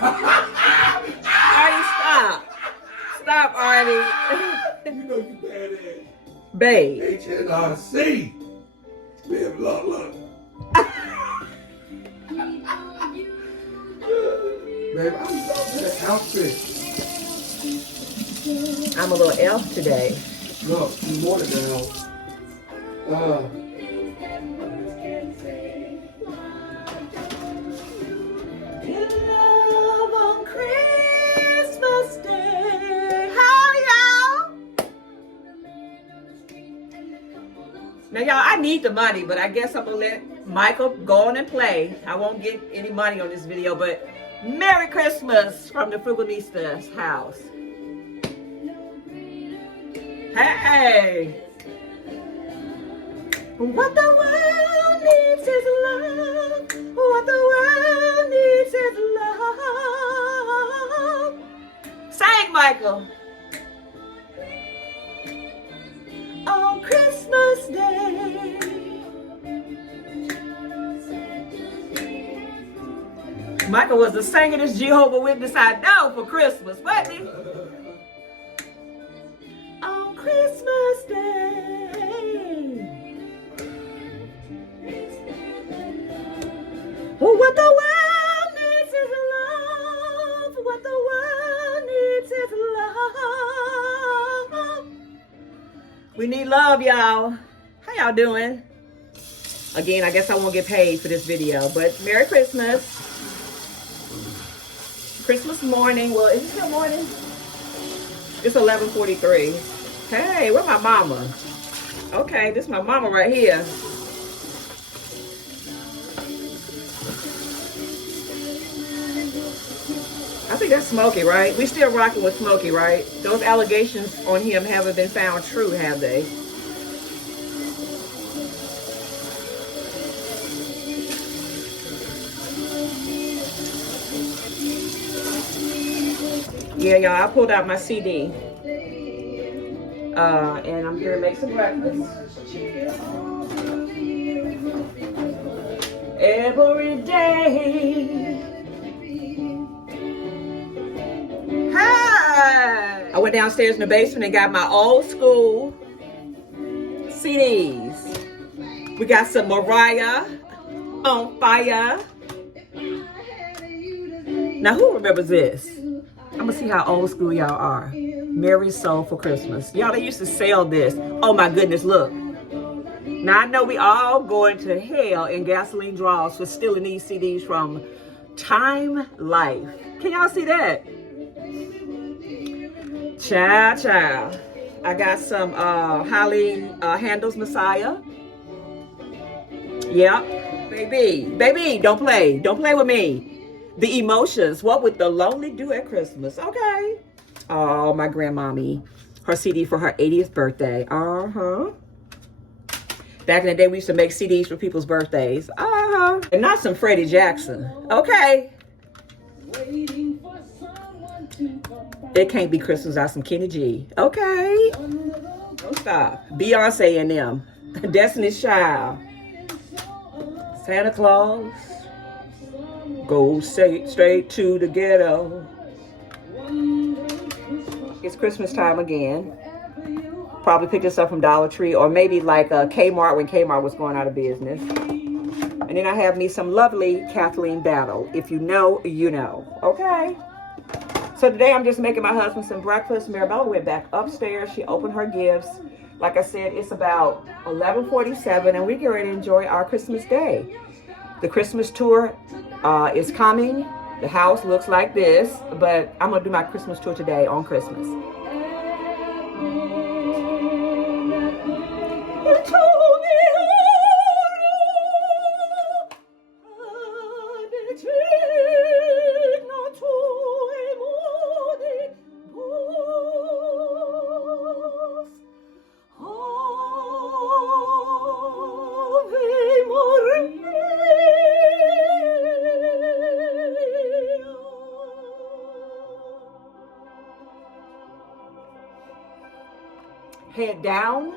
Artie, stop. Stop, Artie. You know you badass. Babe. HNRC. Babe, look. Babe, I love that outfit. I'm a little elf today. Look, you want it now. Love on Christmas Day. How y'all? Now, y'all, I need the money, but I guess I'm gonna let Michael go on and play. I won't get any money on this video, but Merry Christmas from the Frugalnista's house. Hey! What the world needs is love. What the world needs is love. Sing, Michael. On Christmas Day. Michael was the singingest Jehovah's Witness I know for Christmas, wasn't he? On Christmas Day. Oh, what the world needs is love. What the world needs is love. We need love, y'all. How y'all doing? Again, I guess I won't get paid for this video, but Merry Christmas. Christmas morning. Well, is it still morning? It's 11:43. Hey, where's my mama? Okay, this is my mama right here. I think that's Smokey, right? We still rocking with Smokey, right? Those allegations on him haven't been found true, have they? Yeah, y'all, I pulled out my CD. And I'm here to make some breakfast. Every day. Hi! I went downstairs in the basement and got my old school CDs. We got some Mariah on Fire. Now, who remembers this? I'm gonna see how old school y'all are. Merry Soul for Christmas. Y'all, they used to sell this. Oh my goodness, look. Now I know we all going to hell in gasoline draws for stealing these CDs from Time Life. Can y'all see that? Child. I got some Holly Handel's Messiah. Yep. Baby, don't play. Don't play with me. The Emotions, What Would the Lonely Do at Christmas? Okay. Oh, my grandmommy. Her CD for her 80th birthday. Uh-huh. Back in the day, we used to make CDs for people's birthdays. Uh-huh. And not some Freddie Jackson. Okay. It can't be Christmas without some Kenny G. Okay. Don't stop. Beyonce and them. Destiny's Child. Santa Claus. Go straight to the ghetto. It's Christmas time again. Probably picked this up from Dollar Tree or maybe like Kmart when Kmart was going out of business. And then I have me some lovely Kathleen Battle. If you know, you know. Okay. So today I'm just making my husband some breakfast. Maribella went back upstairs. She opened her gifts. Like I said, it's about 11:47 and we get ready to enjoy our Christmas day. The Christmas tour is coming. The house looks like this, but I'm gonna do my Christmas tour today on Christmas. Head down.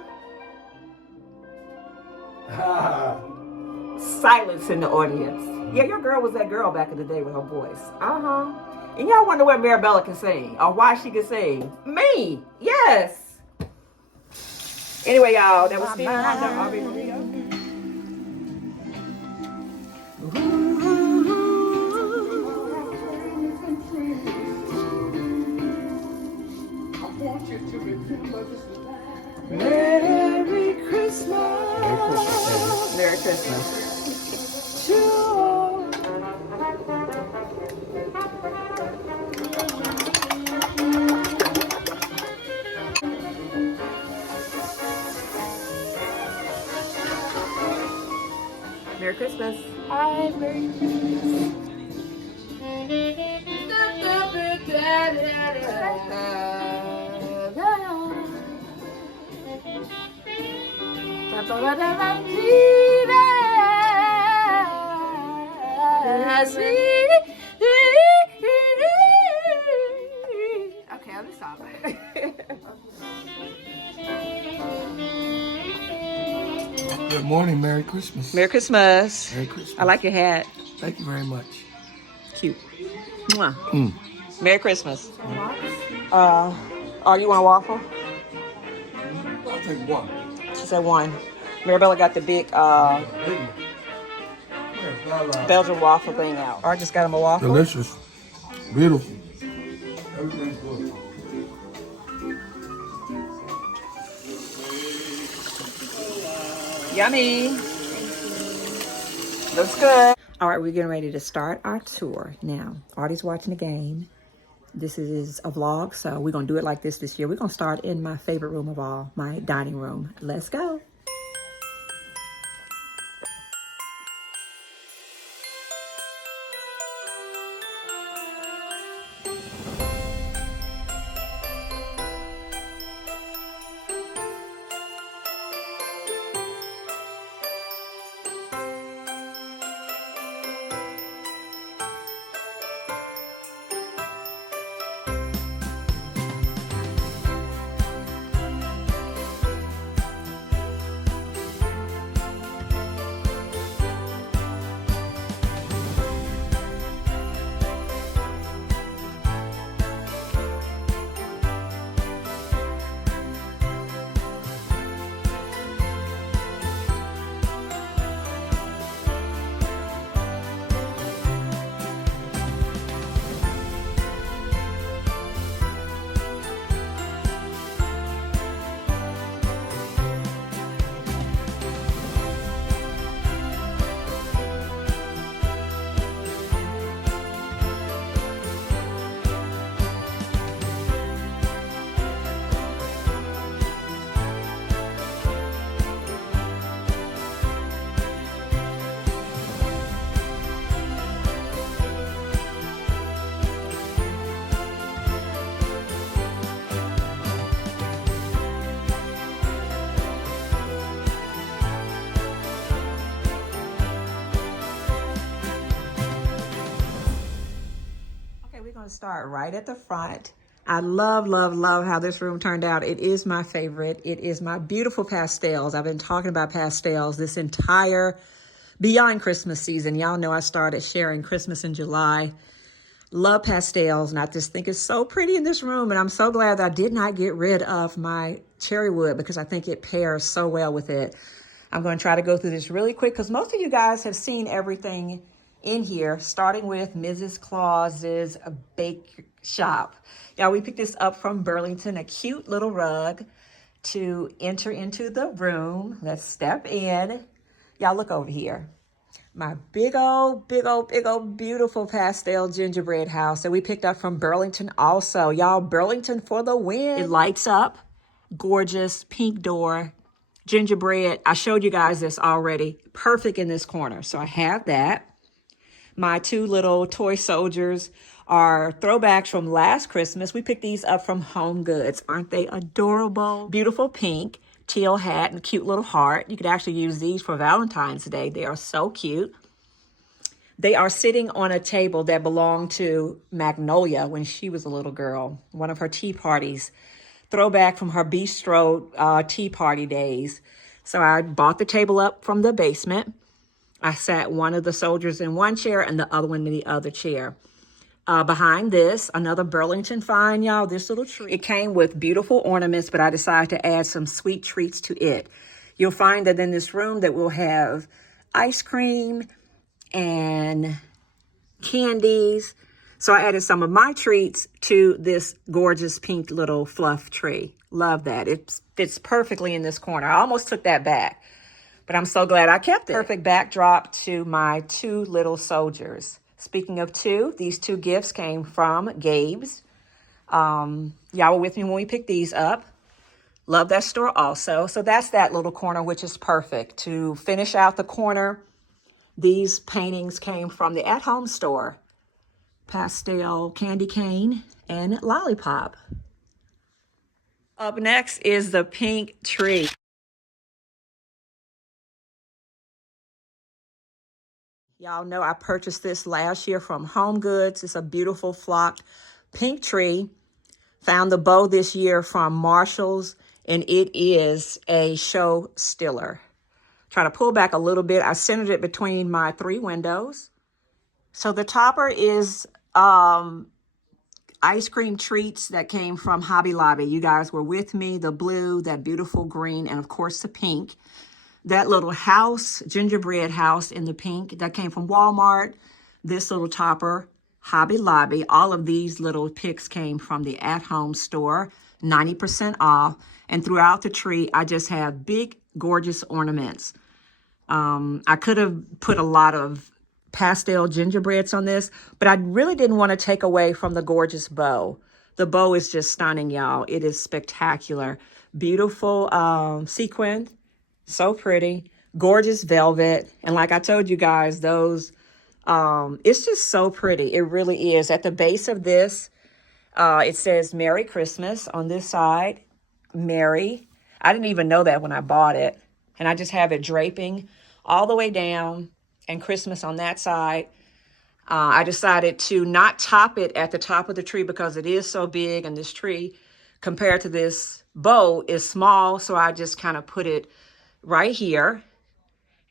Silence in the audience. Yeah, your girl was that girl back in the day with her voice. Uh-huh. And y'all wonder what Marabella can sing or why she can sing. Me, yes. Anyway, y'all, that was Stevie Wonder. Aubrey Maria. Merry Christmas. Merry Christmas. Merry Christmas. Hi, Merry Christmas. Okay, I'll just stop. Good morning. Merry Christmas. Merry Christmas. Merry Christmas. I like your hat. Thank you very much. Cute. Mwah. Mm. Merry Christmas. Oh, you want a waffle? I'll take one. She said one. Marabella got the big Big one. Yes, Belgian waffle thing out. I just got him a waffle. delicious. Beautiful. Everything's good. Yummy. Looks good. All right, we're getting ready to start our tour now. Artie's watching the game. This is a vlog, so we're going to do it like this year. We're going to start in my favorite room of all, my dining room. Let's go. Start right at the front. I love how this room turned out. It is my favorite. It is my beautiful pastels. I've been talking about pastels this entire beyond Christmas season. Y'all know I started sharing Christmas in July. Love pastels, and I just think it's so pretty in this room, and I'm so glad that I did not get rid of my cherry wood because I think it pairs so well with it. I'm going to try to go through this really quick because most of you guys have seen everything in here, starting with Mrs. Claus's bake shop. Y'all, we picked this up from Burlington, a cute little rug to enter into the room. Let's step in. Y'all, look over here. My big old, beautiful pastel gingerbread house that we picked up from Burlington also. Y'all, Burlington for the win. It lights up. Gorgeous pink door. Gingerbread. I showed you guys this already. Perfect in this corner. So I have that. My two little toy soldiers are throwbacks from last Christmas. We picked these up from Home Goods. Aren't they adorable? Beautiful pink, teal hat, and cute little heart. You could actually use these for Valentine's Day. They are so cute. They are sitting on a table that belonged to Magnolia when she was a little girl, one of her tea parties. Throwback from her bistro tea party days. So I bought the table up from the basement. I sat one of the soldiers in one chair and the other one in the other chair. Behind this, another Burlington find, y'all, this little tree. It came with beautiful ornaments, but I decided to add some sweet treats to it. You'll find that in this room that we'll have ice cream and candies. So I added some of my treats to this gorgeous pink little fluff tree. Love that. It fits perfectly in this corner. I almost took that back, but I'm so glad I kept it. Perfect backdrop to my two little soldiers. Speaking of two, these two gifts came from Gabe's. Y'all were with me when we picked these up. Love that store also. So that's that little corner, which is perfect. To finish out the corner, these paintings came from the at-home store. Pastel candy cane and lollipop. Up next is the pink tree. Y'all know I purchased this last year from Home Goods. It's a beautiful flocked pink tree. Found the bow this year from Marshall's, and it is a show stiller. Try to pull back a little bit. I centered it between my 3 windows. So the topper is ice cream treats that came from Hobby Lobby. You guys were with me. The blue, that beautiful green, and of course the pink. That little house, gingerbread house in the pink, that came from Walmart. This little topper, Hobby Lobby. All of these little picks came from the at-home store, 90% off. And throughout the tree, I just have big, gorgeous ornaments. I could have put a lot of pastel gingerbreads on this, but I really didn't want to take away from the gorgeous bow. The bow is just stunning, y'all. It is spectacular. Beautiful sequin. So pretty, gorgeous velvet. And like I told you guys, those, it's just so pretty. It really is. At the base of this, it says Merry Christmas on this side. Merry. I didn't even know that when I bought it. And I just have it draping all the way down and Christmas on that side. I decided to not top it at the top of the tree because it is so big, and this tree compared to this bow is small. So I just kind of put it right here,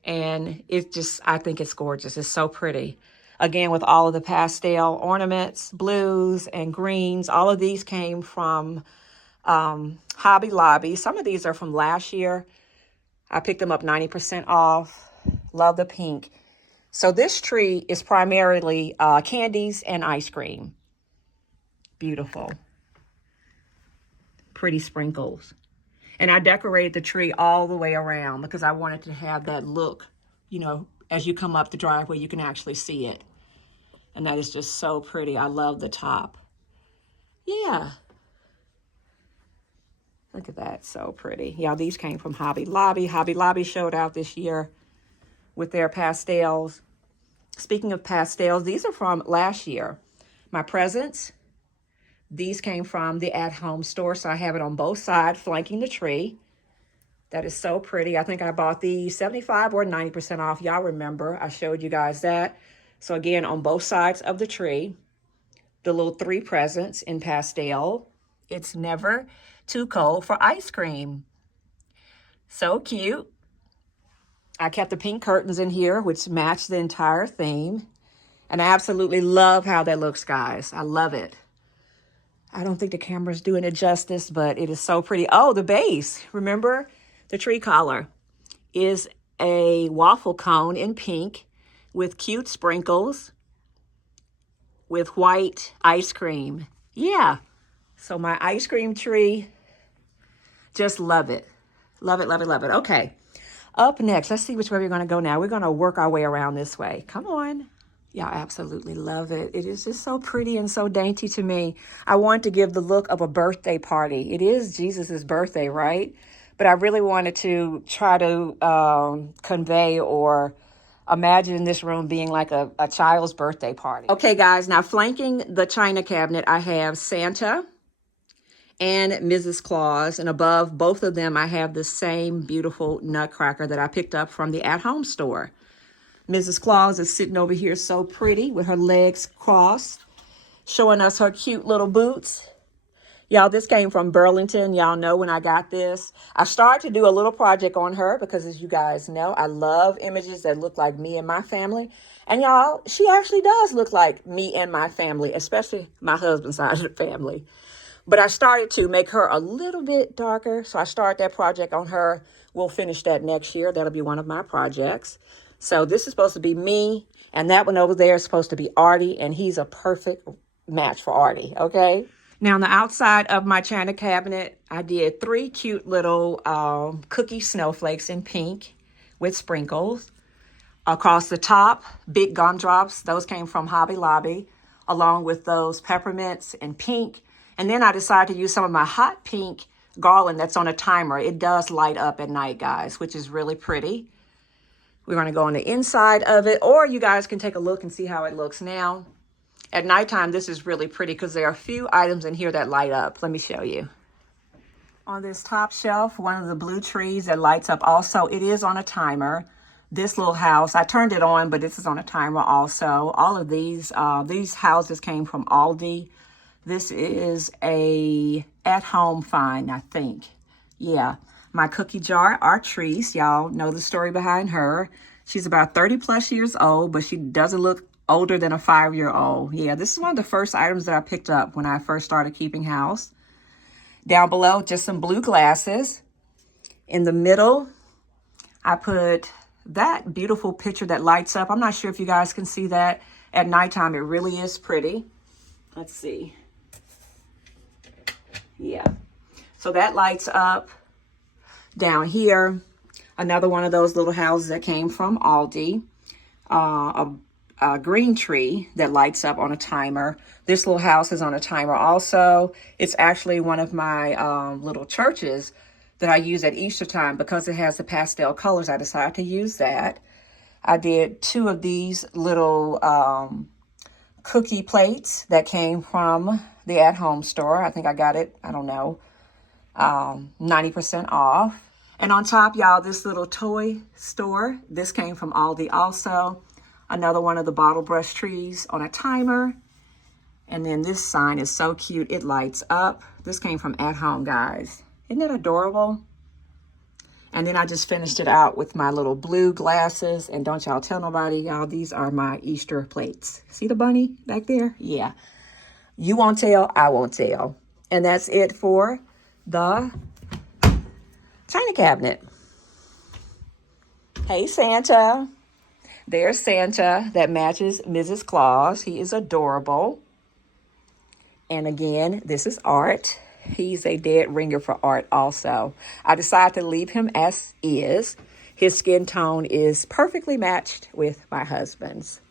and it just, I think it's gorgeous. It's so pretty. Again, with all of the pastel ornaments, blues and greens, all of these came from Hobby Lobby. Some of these are from last year. I picked them up 90% off. Love the pink. So this tree is primarily candies and ice cream. Beautiful. Pretty sprinkles. And I decorated the tree all the way around because I wanted to have that look, you know, as you come up the driveway, you can actually see it. And that is just so pretty. I love the top. Yeah. Look at that. So pretty. Yeah, these came from Hobby Lobby. Hobby Lobby showed out this year with their pastels. Speaking of pastels, these are from last year. My presents. These came from the at-home store, so I have it on both sides, flanking the tree. That is so pretty. I think I bought these 75 or 90% off. Y'all remember, I showed you guys that. So again, on both sides of the tree, the little 3 presents in pastel. It's never too cold for ice cream. So cute. I kept the pink curtains in here, which match the entire theme. And I absolutely love how that looks, guys. I love it. I don't think the camera's doing it justice, but it is so pretty. Oh, the base. Remember, the tree collar is a waffle cone in pink with cute sprinkles with white ice cream. Yeah. So my ice cream tree, just love it. Love it, love it, love it. Okay. Up next, let's see which way we're going to go now. We're going to work our way around this way. Come on. Yeah, I absolutely love it. It is just so pretty and so dainty to me. I wanted to give the look of a birthday party. It is Jesus's birthday, right? But I really wanted to try to convey or imagine this room being like a child's birthday party. Okay, guys, now flanking the china cabinet, I have Santa and Mrs. Claus. And above both of them, I have the same beautiful nutcracker that I picked up from the at-home store. Mrs. Claus is sitting over here so pretty with her legs crossed, showing us her cute little boots. Y'all, this came from Burlington. Y'all know when I got this. I started to do a little project on her because, as you guys know, I love images that look like me and my family. And y'all, she actually does look like me and my family, especially my husband's side of the family. But I started to make her a little bit darker. So I started that project on her. We'll finish that next year. That'll be one of my projects. So this is supposed to be me. And that one over there is supposed to be Artie. And he's a perfect match for Artie, okay? Now, on the outside of my china cabinet, I did 3 cute little cookie snowflakes in pink with sprinkles. Across the top, big gumdrops. Those came from Hobby Lobby, along with those peppermints in pink. And then I decided to use some of my hot pink garland that's on a timer. It does light up at night, guys, which is really pretty. We're going to go on the inside of it, or you guys can take a look and see how it looks now. At nighttime, this is really pretty because there are a few items in here that light up. Let me show you. On this top shelf, one of the blue trees that lights up also, it is on a timer. This little house, I turned it on, but this is on a timer also. All of these houses came from Aldi. This is a at-home find, I think. Yeah, my cookie jar, Artrice. Y'all know the story behind her. She's about 30 plus years old, but she doesn't look older than a 5-year-old. Yeah, this is one of the first items that I picked up when I first started keeping house. Down below, just some blue glasses. In the middle, I put that beautiful picture that lights up. I'm not sure if you guys can see that. At nighttime, it really is pretty. Let's see. Yeah. So that lights up. Down here, another one of those little houses that came from Aldi. A green tree that lights up on a timer. This little house is on a timer also. It's actually one of my little churches that I use at Easter time because it has the pastel colors. I decided to use that. I did 2 of these little cookie plates that came from the at-home store. I think I got it, I don't know, 90% off. And on top, y'all, this little toy store. This came from Aldi also. Another one of the bottle brush trees on a timer. And then this sign is so cute. It lights up. This came from At Home, guys. Isn't it adorable? And then I just finished it out with my little blue glasses. And don't y'all tell nobody, y'all, these are my Easter plates. See the bunny back there? Yeah. You won't tell, I won't tell. And that's it for the china cabinet. Hey, Santa. There's Santa that matches Mrs. Claus. He is adorable. And again, this is Art. He's a dead ringer for Art also. I decided to leave him as is. His skin tone is perfectly matched with my husband's.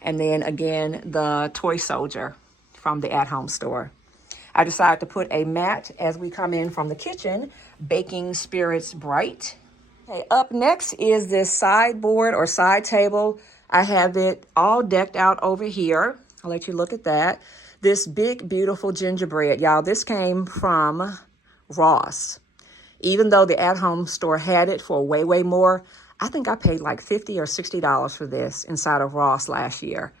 And then again, the toy soldier from the at-home store. I decided to put a mat as we come in from the kitchen, Baking Spirits Bright. Okay, up next is this sideboard or side table. I have it all decked out over here. I'll let you look at that. This big, beautiful gingerbread. Y'all, this came from Ross. Even though the at-home store had it for way, way more, I think I paid like $50 or $60 for this inside of Ross last year.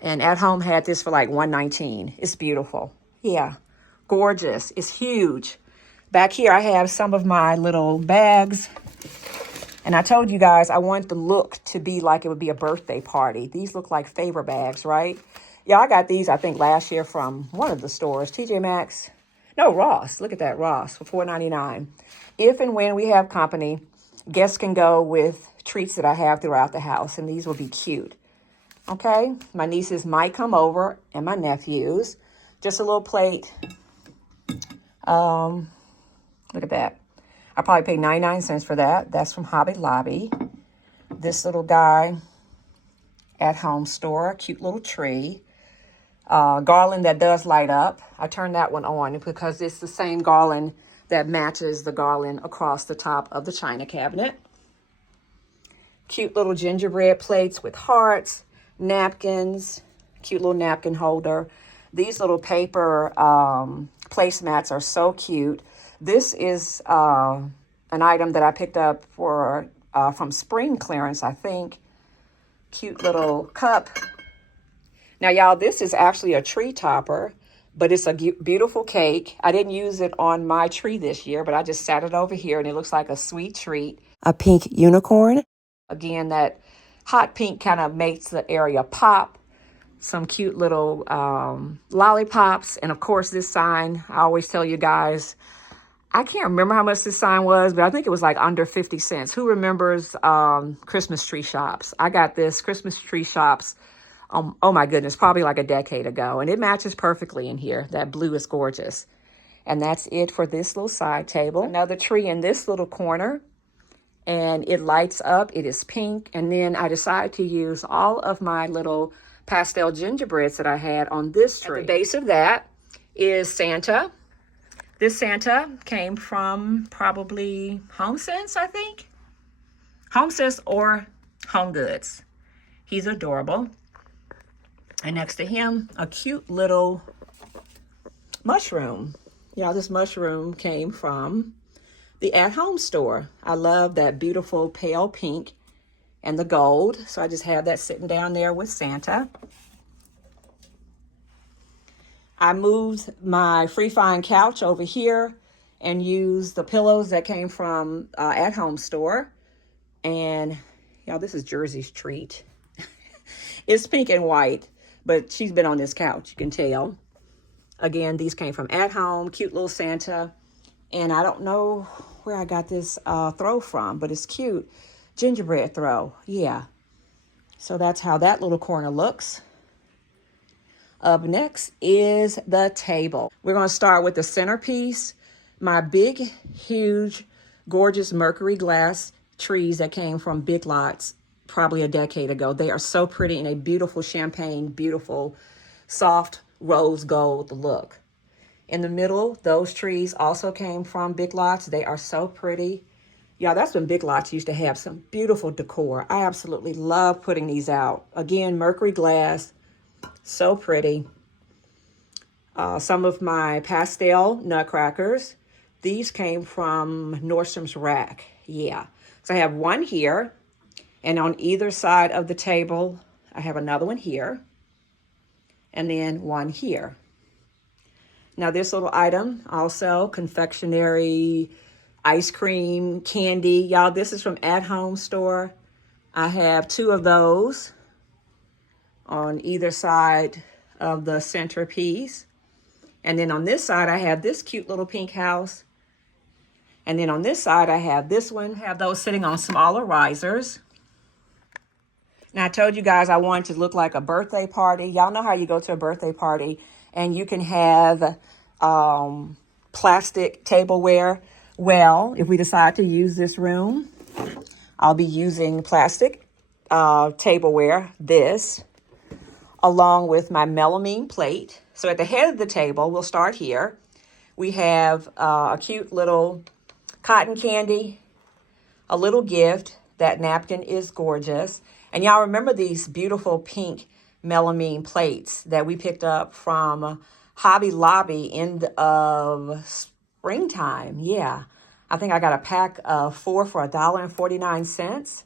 And At Home had this for like $119. It's beautiful. Yeah, gorgeous. It's huge. Back here, I have some of my little bags. And I told you guys I want the look to be like it would be a birthday party. These look like favor bags, right? Yeah, I got these, I think, last year from one of the stores, TJ Maxx. No, Ross. Look at that, Ross, for $4.99. If and when we have company, guests can go with treats that I have throughout the house, and these will be cute. Okay? My nieces might come over, and my nephews. Just a little plate. Look at that. I probably paid 99 cents for that. That's from Hobby Lobby. This little guy, At Home store, cute little tree. Garland that does light up. I turned that one on because it's the same garland that matches the garland across the top of the china cabinet. Cute little gingerbread plates with hearts, napkins, cute little napkin holder. These little paper placemats are so cute. This is an item that I picked up for from spring clearance, I think. Cute little cup. Now, y'all, this is actually a tree topper. But it's a beautiful cake. I didn't use it on my tree this year, but I just sat it over here and it looks like a sweet treat. A pink unicorn. Again, that hot pink kind of makes the area pop. Some cute little lollipops. And of course, this sign, I always tell you guys, I can't remember how much this sign was, but I think it was like under 50 cents. Who remembers Christmas tree shops? I got this Christmas tree shops, oh my goodness, probably like a decade ago. And it matches perfectly in here. That blue is gorgeous. And that's it for this little side table. Another tree in this little corner. And it lights up. It is pink. And then I decided to use all of my little pastel gingerbreads that I had on this tree. At the base of that is Santa. This Santa came from probably HomeSense, I think. HomeSense or Home Goods. He's adorable. And next to him, a cute little mushroom. Yeah, this mushroom came from the at-home store. I love that beautiful pale pink and the gold. So I just have that sitting down there with Santa. I moved my Free Fine couch over here and used the pillows that came from at-home store. And y'all, this is Jersey's treat. It's pink and white, but she's been on this couch, you can tell. Again, these came from at home, cute little Santa. And I don't know where I got this throw from, but it's cute. Gingerbread throw, yeah. So that's how that little corner looks. Up next is the table. We're gonna start with the centerpiece. My big, huge, gorgeous Mercury glass trees that came from Big Lots probably a decade ago. They are so pretty in a beautiful champagne, beautiful, soft rose gold look. In the middle, those trees also came from Big Lots. They are so pretty. Y'all, that's when Big Lots used to have some beautiful decor. I absolutely love putting these out. Again, Mercury glass, so pretty. Some of my pastel nutcrackers. These came from Nordstrom's Rack. Yeah. So I have one here. And on either side of the table, I have another one here. And then one here. Now this little item, also confectionery, ice cream, candy. Y'all, this is from At Home Store. I have two of those on either side of the centerpiece. And then on this side, I have this cute little pink house. And then on this side, I have this one. I have those sitting on smaller risers. Now, I told you guys I wanted to look like a birthday party. Y'all know how you go to a birthday party and you can have plastic tableware. Well, if we decide to use this room, I'll be using plastic tableware, this, along with my melamine plate. So at the head of the table, we'll start here. We have a cute little cotton candy, a little gift. That napkin is gorgeous. And y'all remember these beautiful pink melamine plates that we picked up from Hobby Lobby end of springtime. Yeah, I think I got a pack of 4 for $1.49.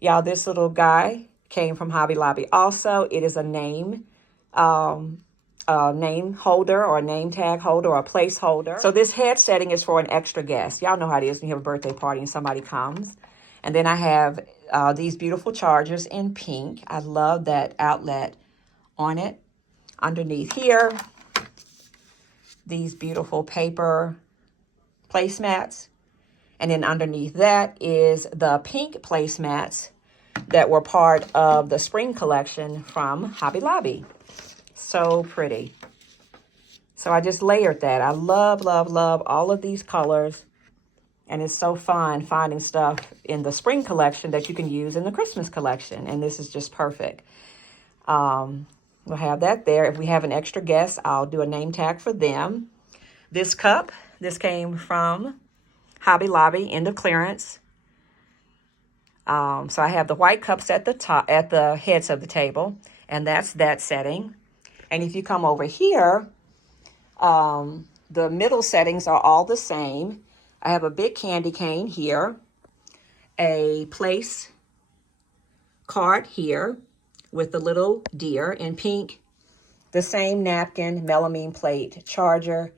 Y'all, this little guy came from Hobby Lobby also. It is a name holder or a name tag holder or a placeholder. So this head setting is for an extra guest. Y'all know how it is when you have a birthday party and somebody comes. And then I have these beautiful chargers in pink. I love that outlet on it. Underneath here, these beautiful paper placemats. And then underneath that is the pink placemats that were part of the spring collection from Hobby Lobby. So pretty. So I just layered that. I love, love, love all of these colors. And it's so fun finding stuff in the spring collection that you can use in the Christmas collection. And this is just perfect. We'll have that there. If we have an extra guest, I'll do a name tag for them. This cup, this came from Hobby Lobby, end of clearance. So I have the white cups at the top, at the heads of the table. And that's that setting. And if you come over here, the middle settings are all the same. I have a big candy cane here, a place card here with the little deer in pink, The same napkin, melamine plate, charger,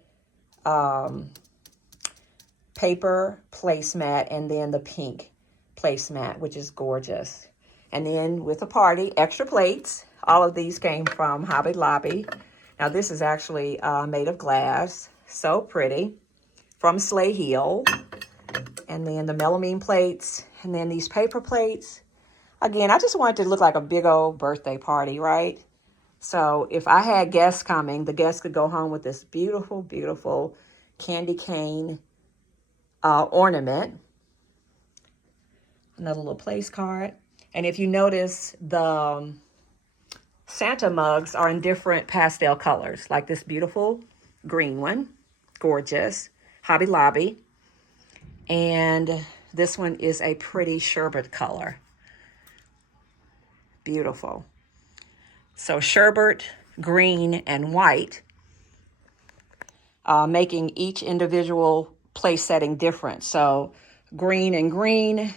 paper placemat, and then the pink placemat, which is gorgeous. And then with a party, extra plates. All of these came from Hobby Lobby. Now this is actually made of glass. So pretty. From Slay Hill. And then the melamine plates. And then these paper plates. Again, I just wanted it to look like a big old birthday party, right? So if I had guests coming, the guests could go home with this beautiful, beautiful candy cane ornament. Another little place card. And if you notice, the Santa mugs are in different pastel colors, like this beautiful green one. Gorgeous. Hobby Lobby. And this one is a pretty sherbet color. Beautiful. So sherbet, green, and white, making each individual place setting different. So green and green,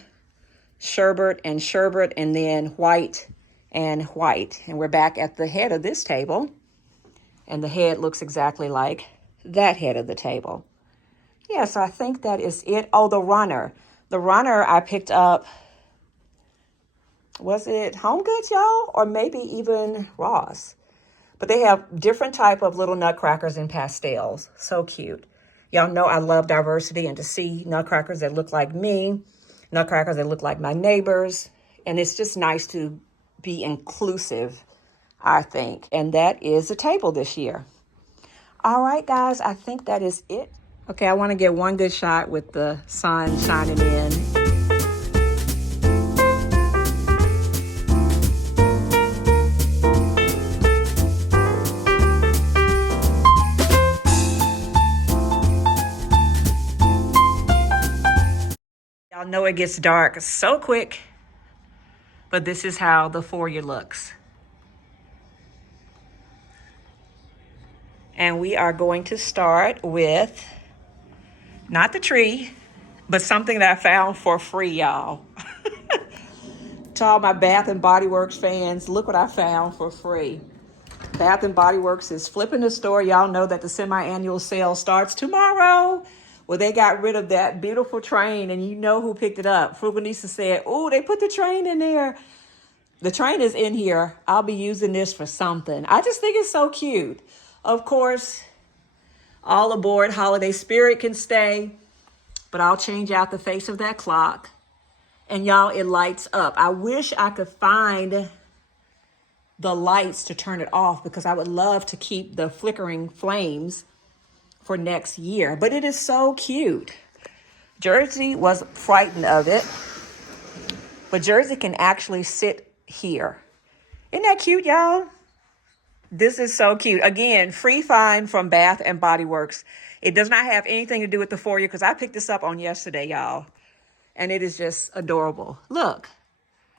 sherbet and sherbet, and then white and white. And we're back at the head of this table. And the head looks exactly like that head of the table. Yeah, so I think that is it. Oh, the runner. The runner I picked up, was it Home Goods, y'all? Or maybe even Ross. But they have different type of little nutcrackers in pastels. So cute. Y'all know I love diversity, and to see nutcrackers that look like me, nutcrackers that look like my neighbors. And it's just nice to be inclusive, I think. And that is the table this year. All right, guys, I think that is it. Okay, I want to get one good shot with the sun shining in. Y'all know it gets dark so quick, but this is how the foyer looks. And we are going to start with, not the tree, but something that I found for free, y'all. To all my Bath and Body Works fans, look what I found for free. Bath and Body Works is flipping the store. Y'all know that the semi-annual sale starts tomorrow. Well, they got rid of that beautiful train, and you know who picked it up. Frugalisa said, oh, they put the train in there. The train is in here. I'll be using this for something. I just think it's so cute. Of course, all aboard Holiday Spirit can stay, but I'll change out the face of that clock. And y'all, it lights up. I wish I could find the lights to turn it off, because I would love to keep the flickering flames for next year. But it is so cute. Jersey was frightened of it, but Jersey can actually sit here. Isn't that cute, y'all? This is so cute. Again, free find from Bath and Body Works. It does not have anything to do with the foyer, because I picked this up on yesterday, y'all. And it is just adorable. Look,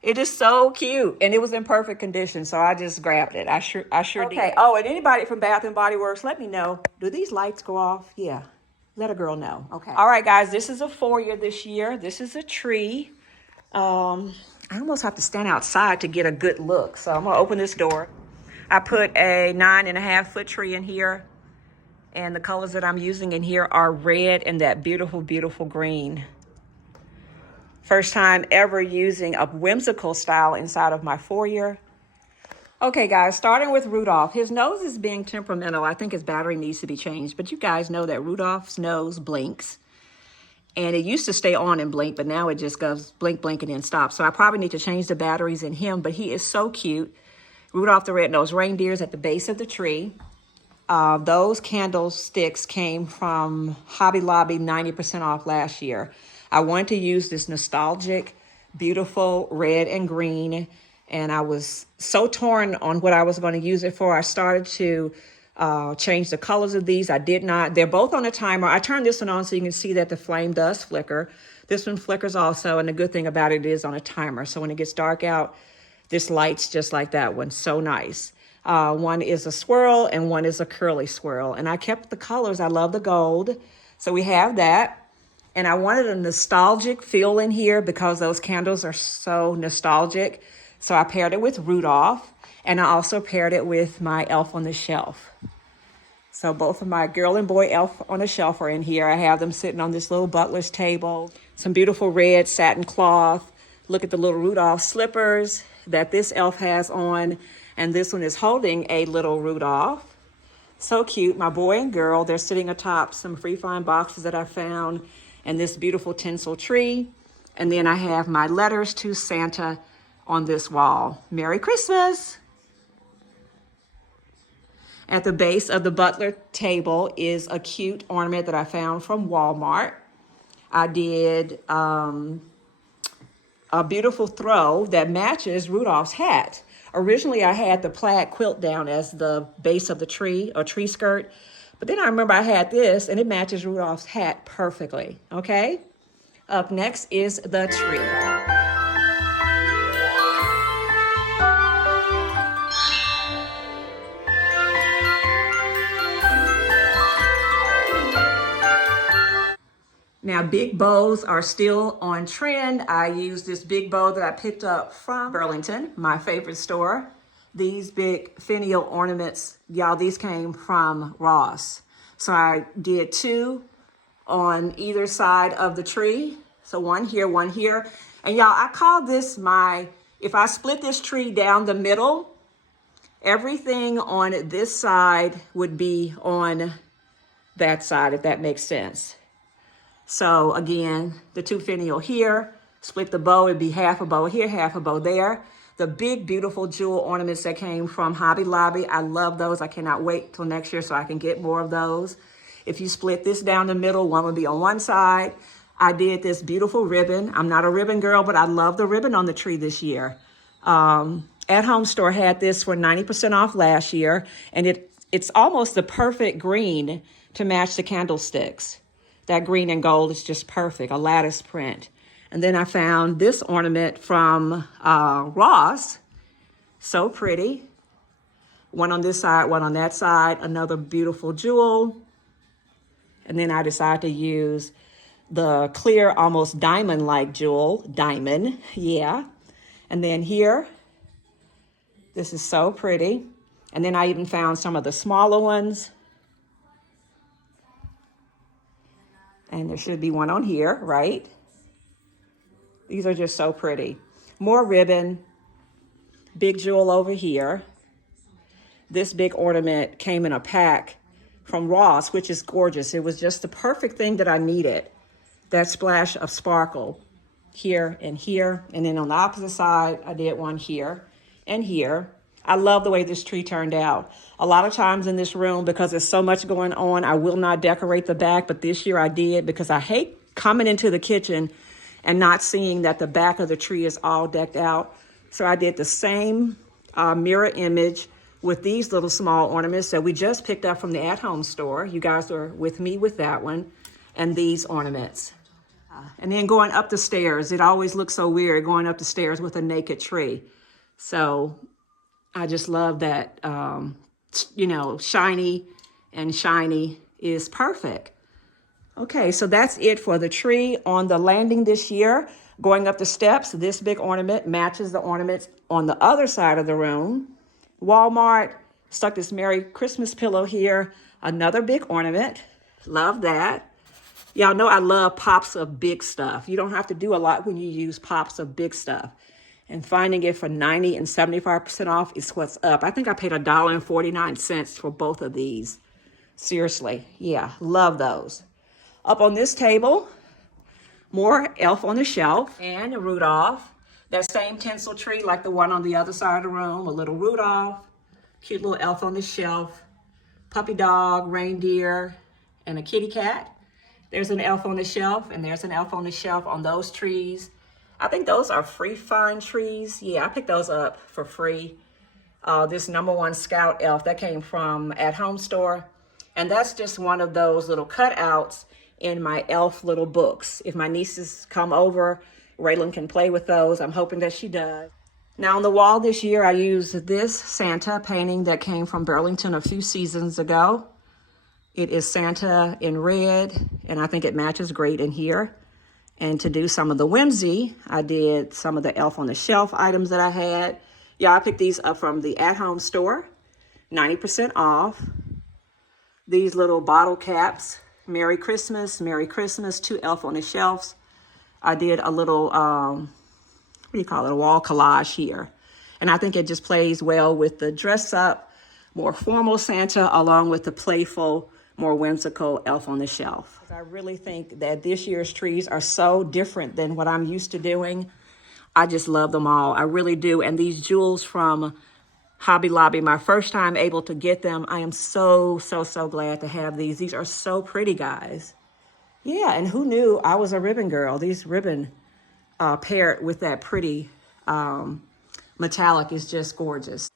it is so cute. And it was in perfect condition, so I just grabbed it. I sure did. Okay. Oh, and anybody from Bath and Body Works, let me know. Do these lights go off? Yeah. Let a girl know. Okay. All right, guys. This is a foyer this year. This is a tree. I almost have to stand outside to get a good look. So I'm going to open this door. I put a 9.5-foot tree in here. And the colors that I'm using in here are red and that beautiful, beautiful green. First time ever using a whimsical style inside of my foyer. Okay, guys, starting with Rudolph. His nose is being temperamental. I think his battery needs to be changed. But you guys know that Rudolph's nose blinks. And it used to stay on and blink, but now it just goes blink, blink, and then stops. So I probably need to change the batteries in him, but he is so cute. Rudolph the Red-Nosed Reindeer is at the base of the tree. Those candlesticks came from Hobby Lobby, 90% off last year. I wanted to use this nostalgic, beautiful red and green, and I was so torn on what I was going to use it for. I started to change the colors of these. I did not. They're both on a timer. I turned this one on so you can see that the flame does flicker. This one flickers also, and the good thing about it is on a timer. So when it gets dark out, this lights just like that one. So nice. One is a swirl and one is a curly swirl. And I kept the colors. I love the gold. So we have that. And I wanted a nostalgic feel in here because those candles are so nostalgic. So I paired it with Rudolph, and I also paired it with my Elf on the Shelf. So both of my girl and boy Elf on the Shelf are in here. I have them sitting on this little butler's table. Some beautiful red satin cloth. Look at the little Rudolph slippers that this elf has on. And this one is holding a little Rudolph. So cute. My boy and girl, they're sitting atop some free find boxes that I found and this beautiful tinsel tree. And then I have my letters to Santa on this wall. Merry Christmas. At the base of the butler table is a cute ornament that I found from Walmart. I did a beautiful throw that matches Rudolph's hat. Originally, I had the plaid quilt down as the base of the tree or tree skirt. But then I remember I had this and it matches Rudolph's hat perfectly, okay? Up next is the tree. Now, big bows are still on trend. I use this big bow that I picked up from Burlington, my favorite store. These big finial ornaments, y'all, these came from Ross. So I did 2 on either side of the tree. So one here, one here. And y'all, I call this if I split this tree down the middle, everything on this side would be on that side, if that makes sense. So again, the 2 finial here, split the bow, it'd be half a bow here, half a bow there. The big, beautiful jewel ornaments that came from Hobby Lobby, I love those. I cannot wait till next year so I can get more of those. If you split this down the middle, one would be on one side. I did this beautiful ribbon. I'm not a ribbon girl, but I love the ribbon on the tree this year. At Home Store had this for 90% off last year, and it's almost the perfect green to match the candlesticks. That green and gold is just perfect, a lattice print. And then I found this ornament from Ross. So pretty. One on this side, one on that side, another beautiful jewel. And then I decided to use the clear, almost diamond-like jewel, diamond, yeah. And then here, this is so pretty. And then I even found some of the smaller ones. And there should be one on here, right? These are just so pretty. More ribbon, big jewel over here. This big ornament came in a pack from Ross, which is gorgeous. It was just the perfect thing that I needed. That splash of sparkle here and here. And then on the opposite side, I did one here and here. I love the way this tree turned out. A lot of times in this room, because there's so much going on, I will not decorate the back, but this year I did because I hate coming into the kitchen and not seeing that the back of the tree is all decked out. So I did the same mirror image with these little small ornaments that we just picked up from the at-home store. You guys are with me with that one. And these ornaments. And then going up the stairs, it always looks so weird going up the stairs with a naked tree. So I just love that, shiny and shiny is perfect. Okay, so that's it for the tree on the landing this year. Going up the steps, this big ornament matches the ornaments on the other side of the room. Walmart stuck this Merry Christmas pillow here. Another big ornament. Love that. Y'all know I love pops of big stuff. You don't have to do a lot when you use pops of big stuff. And finding it for 90 and 75% off is what's up. I think I paid $1.49 for both of these. Seriously, yeah, love those. Up on this table, more Elf on the Shelf and a Rudolph. That same tinsel tree like the one on the other side of the room. A little Rudolph, cute little Elf on the Shelf, puppy dog, reindeer, and a kitty cat. There's an Elf on the Shelf, and there's an Elf on the Shelf on those trees. I think those are free find trees. Yeah, I picked those up for free. This #1 Scout Elf, that came from At Home Store. And that's just one of those little cutouts in my elf little books. If my nieces come over, Raylan can play with those. I'm hoping that she does. Now on the wall this year, I used this Santa painting that came from Burlington a few seasons ago. It is Santa in red, and I think it matches great in here. And to do some of the whimsy, I did some of the Elf on the Shelf items that I had. Yeah, I picked these up from the at-home store, 90% off. These little bottle caps, Merry Christmas, 2 Elf on the Shelves. I did a little, what do you call it, a wall collage here. And I think it just plays well with the dress up, more formal Santa, along with the playful, more whimsical Elf on the Shelf. I really think that this year's trees are so different than what I'm used to doing. I just love them all. I really do. And these jewels from Hobby Lobby, my first time able to get them. I am so glad to have these. These are so pretty, guys. Yeah, and who knew I was a ribbon girl? These ribbon paired with that pretty metallic is just gorgeous.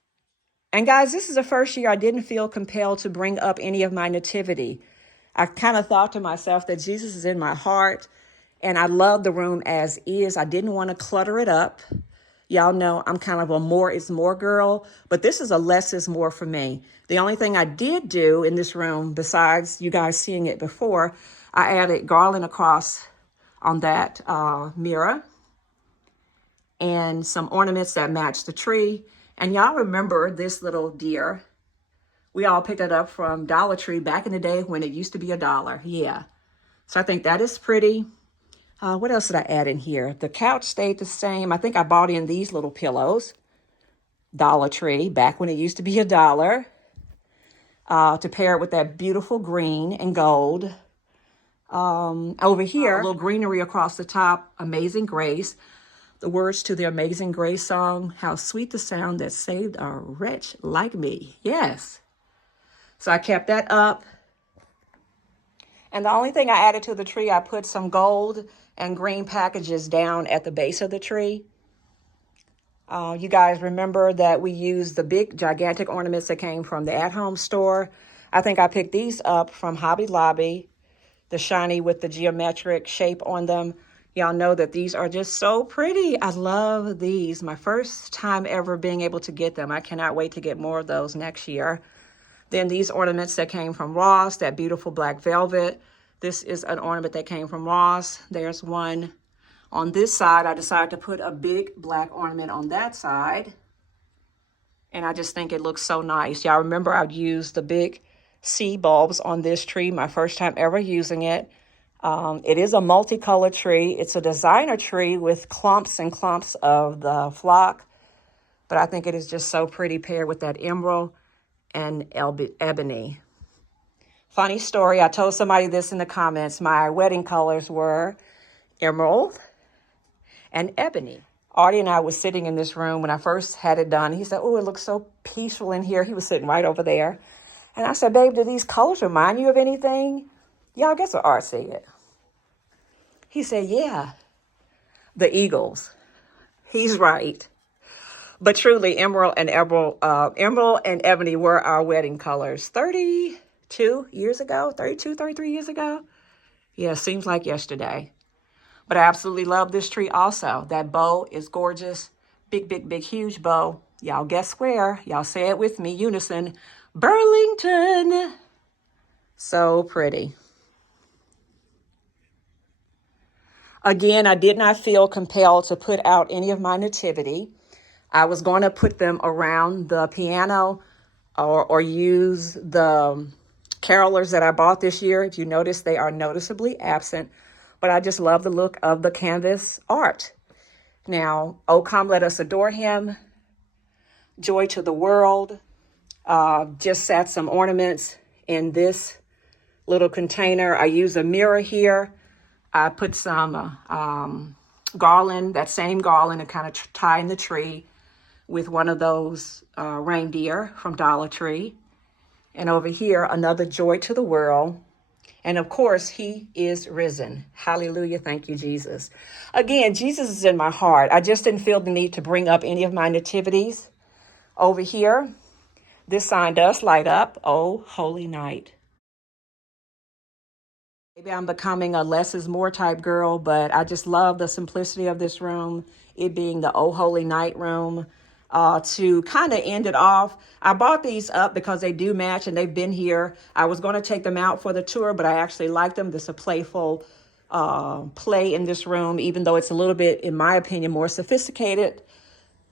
And guys, this is the first year I didn't feel compelled to bring up any of my nativity. I kind of thought to myself that Jesus is in my heart, and I love the room as is. I didn't want to clutter it up. Y'all know I'm kind of a more is more girl, but this is a less is more for me. The only thing I did do in this room, besides you guys seeing it before, I added garland across on that mirror and some ornaments that match the tree. And y'all remember this little deer. We all picked it up from Dollar Tree back in the day when it used to be $1. Yeah. So I think that is pretty. What else did I add in here? The couch stayed the same. I think I bought in these little pillows. Dollar Tree, back when it used to be $1. To pair it with that beautiful green and gold. Over here, a little greenery across the top. Amazing Grace. The words to the Amazing Grace song. How sweet the sound that saved a wretch like me. Yes. So I kept that up. And the only thing I added to the tree, I put some gold and green packages down at the base of the tree. You guys remember that we used the big gigantic ornaments that came from the at-home store. I think I picked these up from Hobby Lobby, the shiny with the geometric shape on them. Y'all know that these are just so pretty. I love these. My first time ever being able to get them. I cannot wait to get more of those next year. Then these ornaments that came from Ross, that beautiful black velvet. This is an ornament that came from Ross. There's one on this side. I decided to put a big black ornament on that side. And I just think it looks so nice. Y'all remember I'd used the big sea bulbs on this tree, my first time ever using it. It is a multicolored tree. It's a designer tree with clumps and clumps of the flock. But I think it is just so pretty paired with that emerald and ebony. Funny story, I told somebody this in the comments. My wedding colors were emerald and ebony. Artie and I was sitting in this room when I first had it done. He said, oh, it looks so peaceful in here. He was sitting right over there. And I said, babe, do these colors remind you of anything? Y'all, guess what Art said? He said, yeah, the Eagles. He's right. But truly, emerald and ebony were our wedding colors 32 years ago, 33 years ago. Yeah, seems like yesterday. But I absolutely love this tree also. That bow is gorgeous. Big, huge bow. Y'all guess where? Y'all say it with me, unison. Burlington. So pretty. Again, I did not feel compelled to put out any of my nativity. I was going to put them around the piano or use the carolers that I bought this year. If you notice, they are noticeably absent, but I just love the look of the canvas art. Now, "O Come, Let Us Adore Him," "Joy to the World," just sat some ornaments in this little container. I use a mirror here. I put some garland, that same garland, and kind of tie in the tree with one of those reindeer from Dollar Tree. And over here, another "Joy to the World." And of course, he is risen. Hallelujah. Thank you, Jesus. Again, Jesus is in my heart. I just didn't feel the need to bring up any of my nativities. Over here, this sign does light up. Oh, holy night. Maybe I'm becoming a less is more type girl, but I just love the simplicity of this room, it being the Oh Holy Night room. To kind of end it off, I bought these up because they do match and they've been here. I was going to take them out for the tour, but I actually like them. This is a playful play in this room, even though it's a little bit, in my opinion, more sophisticated.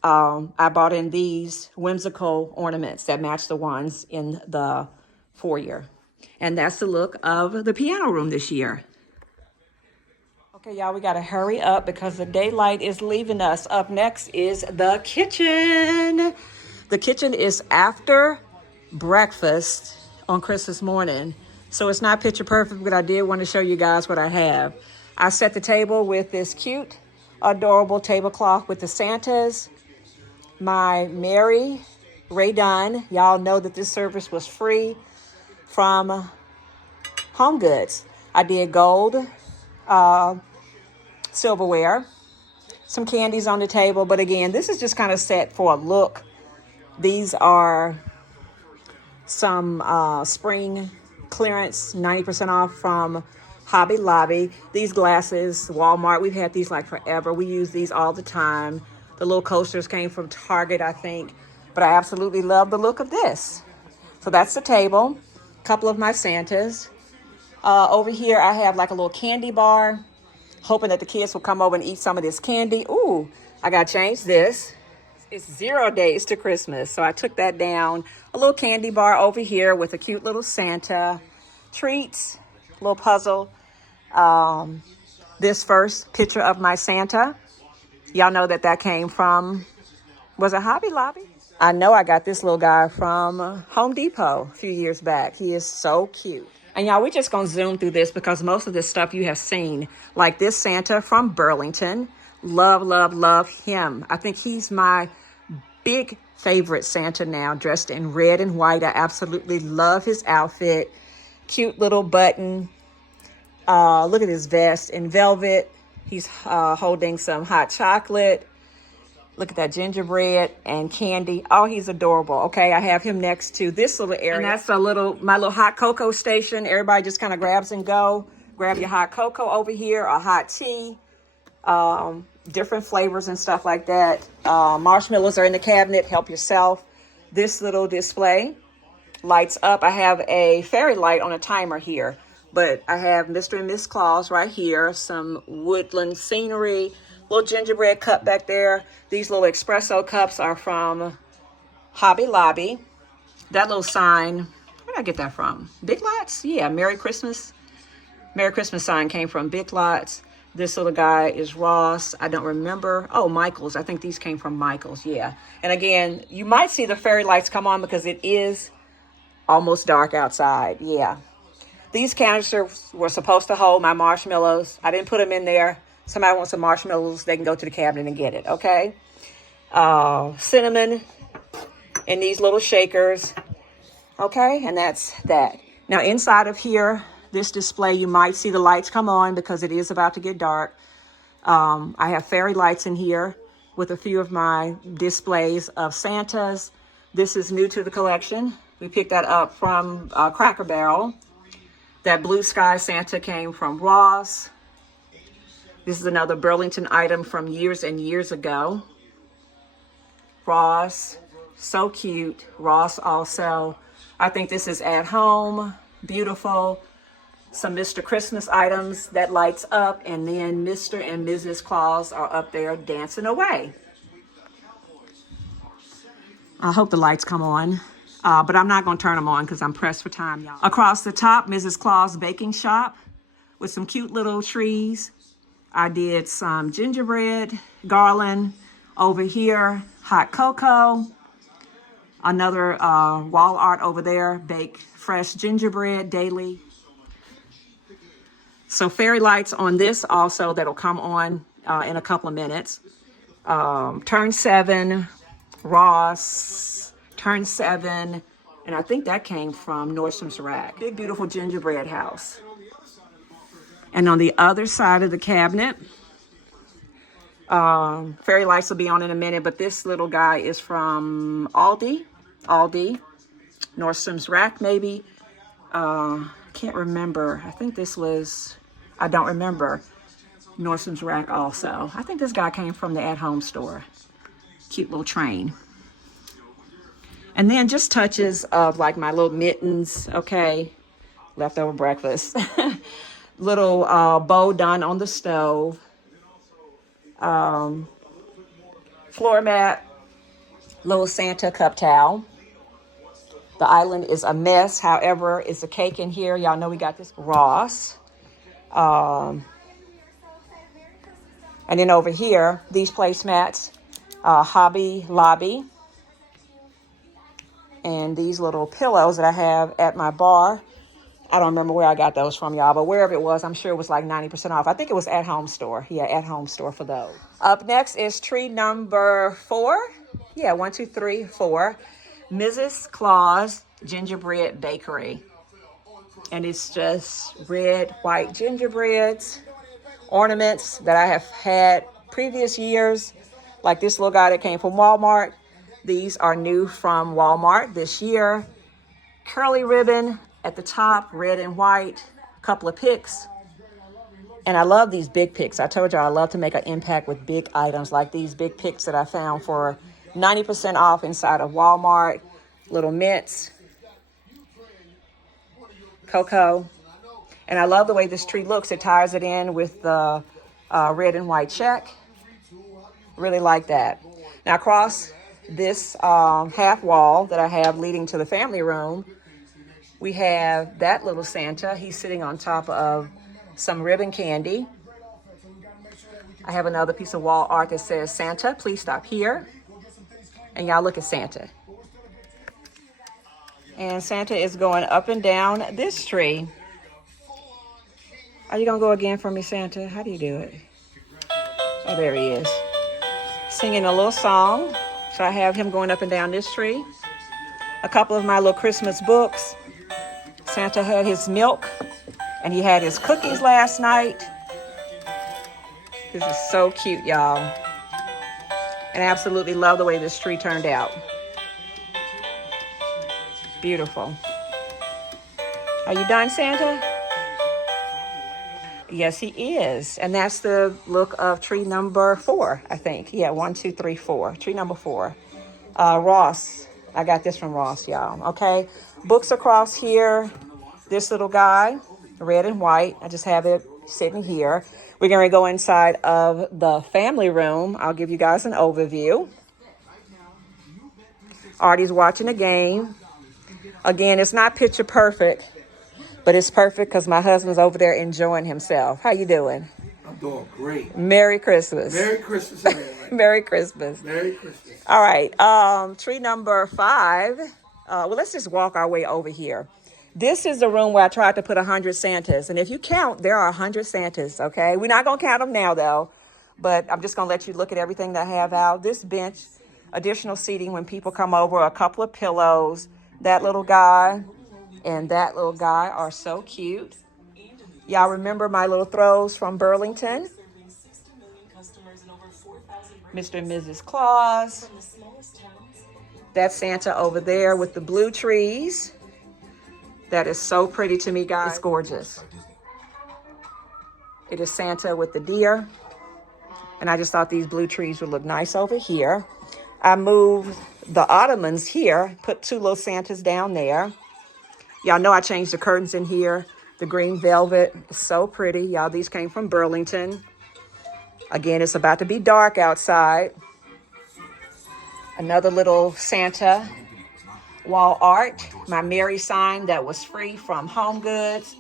I bought in these whimsical ornaments that match the ones in the foyer. And that's the look of the piano room this year. Okay, y'all, we got to hurry up because the daylight is leaving us. Up next is the kitchen. The kitchen is after breakfast on Christmas morning. So it's not picture perfect, but I did want to show you guys what I have. I set the table with this cute, adorable tablecloth with the Santas. My Mary Ray Dunn. Y'all know that this service was free from Home Goods. I did gold silverware, some candies on the table. But again, this is just kind of set for a look. These are some spring clearance, 90% off from Hobby Lobby. These glasses, Walmart, we've had these like forever. We use these all the time. The little coasters came from Target, I think. But I absolutely love the look of this. So that's the table. A couple of my Santas. Over here, I have like a little candy bar. Hoping that the kids will come over and eat some of this candy. Ooh, I got to change this. It's 0 days to Christmas. So I took that down. A little candy bar over here with a cute little Santa. Treats, little puzzle. This first picture of my Santa. Y'all know that that came from, was it Hobby Lobby? I know I got this little guy from Home Depot a few years back. He is so cute. And y'all, we're just going to zoom through this because most of this stuff you have seen. Like this Santa from Burlington. Love, love, love him. I think he's my big favorite Santa now, dressed in red and white. I absolutely love his outfit. Cute little button. Look at his vest in velvet. He's holding some hot chocolate. Look at that gingerbread and candy. Oh, he's adorable. Okay, I have him next to this little area. And that's my little hot cocoa station. Everybody just kind of grabs and go. Grab your hot cocoa over here, or hot tea. Different flavors and stuff like that. Marshmallows are in the cabinet. Help yourself. This little display lights up. I have a fairy light on a timer here. But I have Mr. and Miss Claus right here. Some woodland scenery. Little gingerbread cup back there. These little espresso cups are from Hobby Lobby. That little sign, where did I get that from? Big Lots? Yeah, Merry Christmas. Merry Christmas sign came from Big Lots. This little guy is Ross. I don't remember. Oh, Michael's. I think these came from Michael's, yeah. And again, you might see the fairy lights come on because it is almost dark outside, yeah. These canisters were supposed to hold my marshmallows. I didn't put them in there. Somebody wants some marshmallows, they can go to the cabinet and get it, okay? Cinnamon in these little shakers, okay? And that's that. Now, inside of here, this display, you might see the lights come on because it is about to get dark. I have fairy lights in here with a few of my displays of Santas. This is new to the collection. We picked that up from Cracker Barrel. That blue sky Santa came from Ross. This is another Burlington item from years and years ago. Ross, so cute. Ross also. I think this is at home, beautiful. Some Mr. Christmas items that lights up, and then Mr. and Mrs. Claus are up there dancing away. I hope the lights come on, but I'm not going to turn them on because I'm pressed for time, y'all. Across the top, Mrs. Claus Baking Shop with some cute little trees. I did some gingerbread garland over here, hot cocoa, another wall art over there, bake fresh gingerbread daily. So fairy lights on this also that'll come on in a couple of minutes. Turn 7, Ross, Turn 7, and I think that came from Nordstrom's Rack. Big, beautiful gingerbread house. And on the other side of the cabinet, fairy lights will be on in a minute, but this little guy is from Aldi, Nordstrom's Rack maybe. Can't remember. I think this was, I don't remember, Nordstrom's Rack also. I think this guy came from the at-home store. Cute little train. And then just touches of like my little mittens, okay, leftover breakfast. Little bow done on the stove. Floor mat. Little Santa cup towel. The island is a mess. However, it's a cake in here. Y'all know we got this Ross. And then over here, these placemats, Hobby Lobby. And these little pillows that I have at my bar. I don't remember where I got those from, y'all, but wherever it was, I'm sure it was like 90% off. I think it was At Home Store. Yeah, At Home Store for those. Up next is tree number 4. Yeah, 1, 2, 3, 4. Mrs. Claus Gingerbread Bakery. And it's just red, white gingerbreads, ornaments that I have had previous years, like this little guy that came from Walmart. These are new from Walmart this year. Curly ribbon at the top, red and white, a couple of picks. And I love these big picks. I told you I love to make an impact with big items like these big picks that I found for 90% off inside of Walmart. Little mints, cocoa. And I love the way this tree looks. It ties it in with the red and white check. Really like that. Now across this half wall that I have leading to the family room, we have that little Santa. He's sitting on top of some ribbon candy. I have another piece of wall art that says, Santa, please stop here. And y'all look at Santa. And Santa is going up and down this tree. Are you going to go again for me, Santa? How do you do it? Oh, there he is. Singing a little song. So I have him going up and down this tree. A couple of my little Christmas books. Santa had his milk and he had his cookies last night. This is so cute, y'all. And I absolutely love the way this tree turned out. Beautiful. Are you done, Santa? Yes, he is. And that's the look of tree number 4, I think. Yeah, 1, 2, 3, 4. Tree number 4. Ross. I got this from Ross, y'all. Okay. Books across here. This little guy, red and white. I just have it sitting here. We're going to go inside of the family room. I'll give you guys an overview. Artie's watching the game. Again, it's not picture perfect, but it's perfect because my husband's over there enjoying himself. How you doing? I'm doing great. Merry Christmas. Merry Christmas, everyone. Merry Christmas. Merry Christmas. All right. Tree number 5. Well, let's just walk our way over here. This is the room where I tried to put 100 Santas. And if you count, there are 100 Santas, okay? We're not going to count them now, though. But I'm just going to let you look at everything that I have out. This bench, additional seating when people come over, a couple of pillows. That little guy and that little guy are so cute. Y'all remember my little throws from Burlington? Mr. and Mrs. Claus. That's Santa over there with the blue trees. That is so pretty to me, guys. It's gorgeous. It is Santa with the deer. And I just thought these blue trees would look nice over here. I moved the ottomans here, put 2 little Santas down there. Y'all know I changed the curtains in here. The green velvet is so pretty. Y'all, these came from Burlington. Again, it's about to be dark outside. Another little Santa wall art. My Mary sign that was free from Home Goods.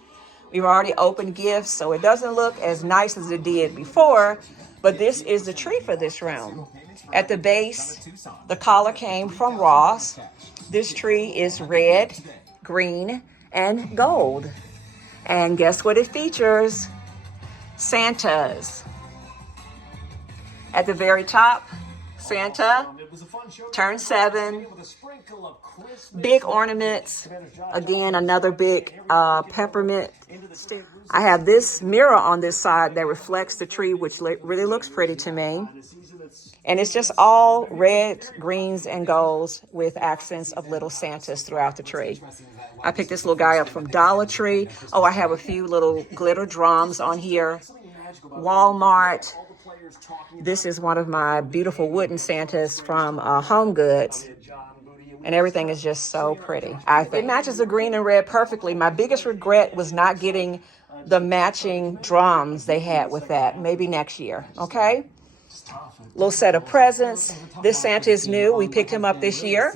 We've already opened gifts, so it doesn't look as nice as it did before, but this is the tree for this room. At the base, the collar came from Ross. This tree is red, green, and gold. And guess what it features? Santas. At the very top, Santa, turn 7, big ornaments. Again, another big peppermint. I have this mirror on this side that reflects the tree, which really looks pretty to me. And it's just all red, greens, and golds with accents of little Santas throughout the tree. I picked this little guy up from Dollar Tree. Oh, I have a few little glitter drums on here. Walmart. This is one of my beautiful wooden Santas from Home Goods. And everything is just so pretty. I think it matches the green and red perfectly. My biggest regret was not getting the matching drums they had with that. Maybe next year, okay? Little set of presents. This Santa is new. We picked him up this year.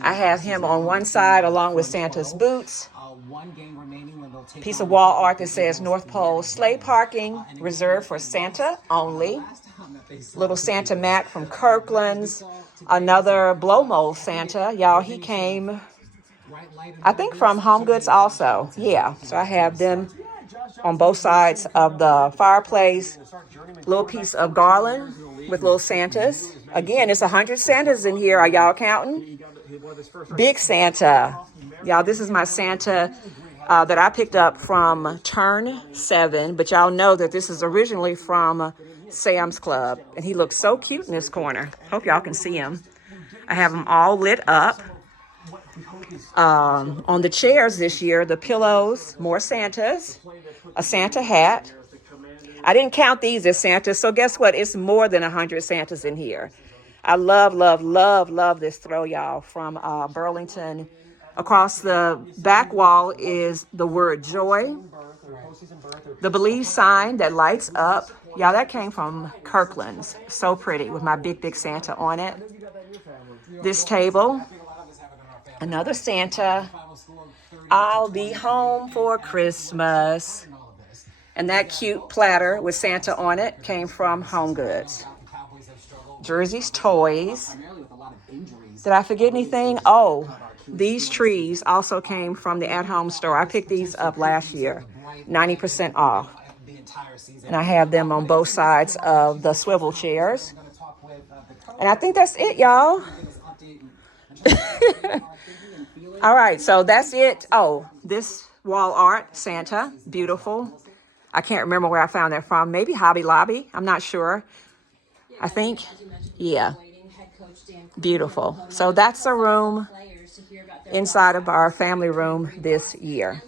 I have him on one side along with Santa's boots. Piece of wall art that says North Pole sleigh parking reserved for Santa only. Little Santa Mac from Kirkland's. Another blow mold Santa. Y'all, he came, I think, from Home Goods also. Yeah, so I have them on both sides of the fireplace. Little piece of garland with little Santas. Again, it's 100 Santas in here. Are y'all counting? Big Santa. Y'all, this is my Santa that I picked up from Turn 7. But y'all know that this is originally from Sam's Club. And he looks so cute in this corner. Hope y'all can see him. I have them all lit up. On the chairs this year, the pillows, more Santas, a Santa hat. I didn't count these as Santas, so guess what? It's more than 100 Santas in here. I love, love, love, love this throw, y'all, from Burlington. Across the back wall is the word joy. The believe sign that lights up. Y'all, that came from Kirkland's. So pretty with my big, big Santa on it. This table, another Santa. I'll be home for Christmas. And that cute platter with Santa on it came from Home Goods. Jersey's toys. Did I forget anything? Oh, these trees also came from the at-home store. I picked these up last year, 90% off. And I have them on both sides of the swivel chairs. And I think that's it, y'all. All right, so that's it. Oh, this wall art, Santa, beautiful. I can't remember where I found that from. Maybe Hobby Lobby. I'm not sure. I think. Yeah. Beautiful. So that's the room inside of our family room this year.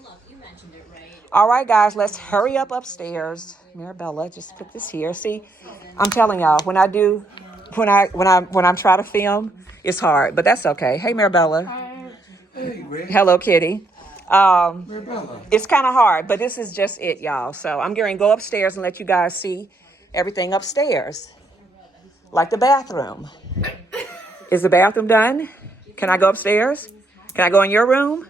All right, guys, let's hurry up upstairs. Mirabella, just put this here. See, I'm telling y'all, when I'm trying to film, it's hard, but that's okay. Hey, Mirabella. Hey, Rick. Hello, Kitty. Mirabella. It's kind of hard, but this is just it, y'all. So I'm going to go upstairs and let you guys see everything upstairs, like the bathroom. Is the bathroom done? Can I go upstairs? Can I go in your room?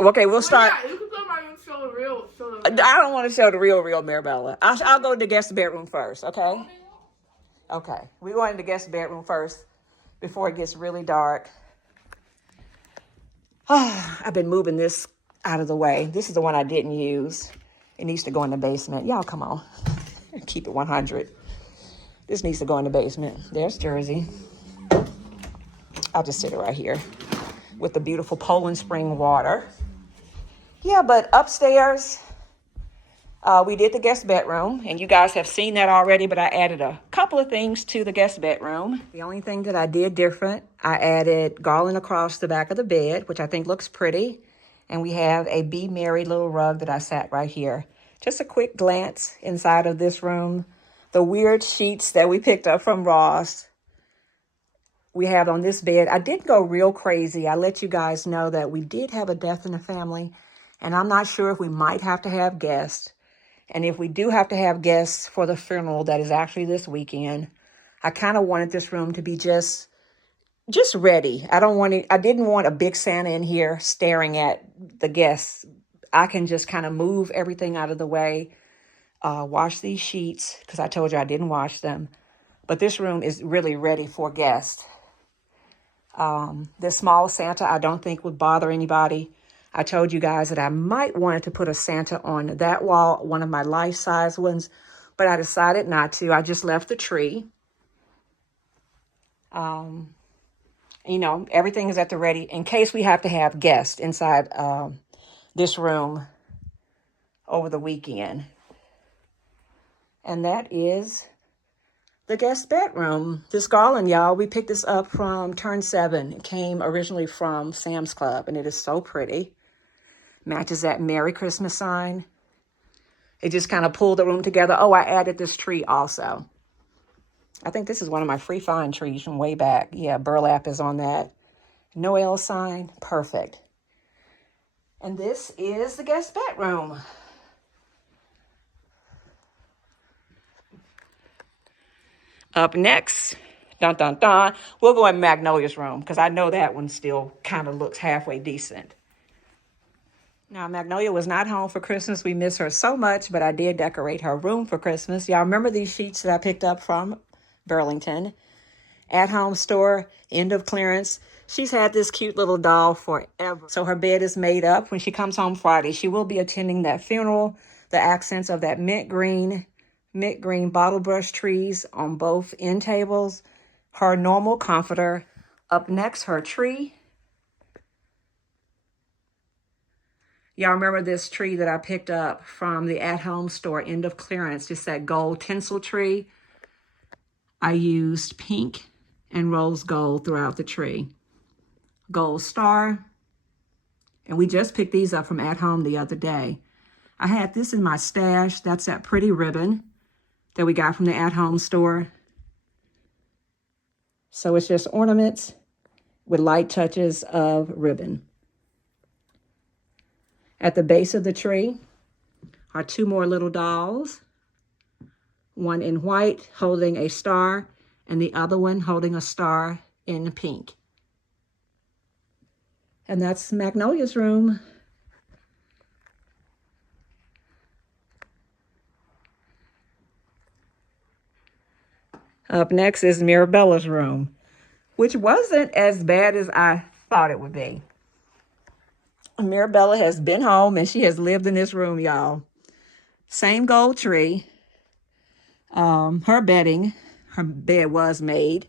Okay, we'll start. Yeah, you can go in my room, show the real. I don't want to show the real Mirabella. I'll go to the guest bedroom first, okay? Okay, we go in the guest bedroom first before it gets really dark. Oh, I've been moving this out of the way. This is the one I didn't use. It needs to go in the basement. Y'all, come on. Keep it 100. This needs to go in the basement. There's Jersey. I'll just sit it right here with the beautiful Poland Spring water. Yeah, but upstairs, we did the guest bedroom, and you guys have seen that already, but I added a couple of things to the guest bedroom. The only thing that I did different, I added garland across the back of the bed, which I think looks pretty. And we have a Be Merry little rug that I sat right here. Just a quick glance inside of this room. The weird sheets that we picked up from Ross, we have on this bed. I didn't go real crazy. I let you guys know that we did have a death in the family, and I'm not sure if we might have to have guests. And if we do have to have guests for the funeral that is actually this weekend, I kind of wanted this room to be just ready. I didn't want a big Santa in here staring at the guests. I can just kind of move everything out of the way, wash these sheets, because I told you I didn't wash them. But this room is really ready for guests. This small Santa I don't think would bother anybody. I told you guys that I might wanted to put a Santa on that wall, one of my life-size ones, but I decided not to. I just left the tree. You know, everything is at the ready in case we have to have guests inside this room over the weekend. And that is the guest bedroom. This garland, y'all, we picked this up from Turn 7. It came originally from Sam's Club, and it is so pretty. Matches that Merry Christmas sign. It just kind of pulled the room together. Oh, I added this tree also. I think this is one of my free find trees from way back. Yeah, burlap is on that. Noel sign, perfect. And this is the guest bedroom. Up next, dun dun dun, we'll go in Magnolia's room because I know that one still kind of looks halfway decent. Now, Magnolia was not home for Christmas. We miss her so much, but I did decorate her room for Christmas. Y'all remember these sheets that I picked up from Burlington? At-home store, end of clearance. She's had this cute little doll forever. So her bed is made up. When she comes home Friday, she will be attending that funeral. The accents of that mint green bottle brush trees on both end tables. Her normal comforter. Up next, her tree. Y'all remember this tree that I picked up from the at-home store, end of clearance, just that gold tinsel tree. I used pink and rose gold throughout the tree. Gold star. And we just picked these up from at home the other day. I had this in my stash. That's that pretty ribbon that we got from the at-home store. So it's just ornaments with light touches of ribbon. At the base of the tree are two more little dolls. One in white holding a star and the other one holding a star in pink. And that's Magnolia's room. Up next is Mirabella's room, which wasn't as bad as I thought it would be. Mirabella has been home and she has lived in this room, y'all. Same gold tree. Her bed was made,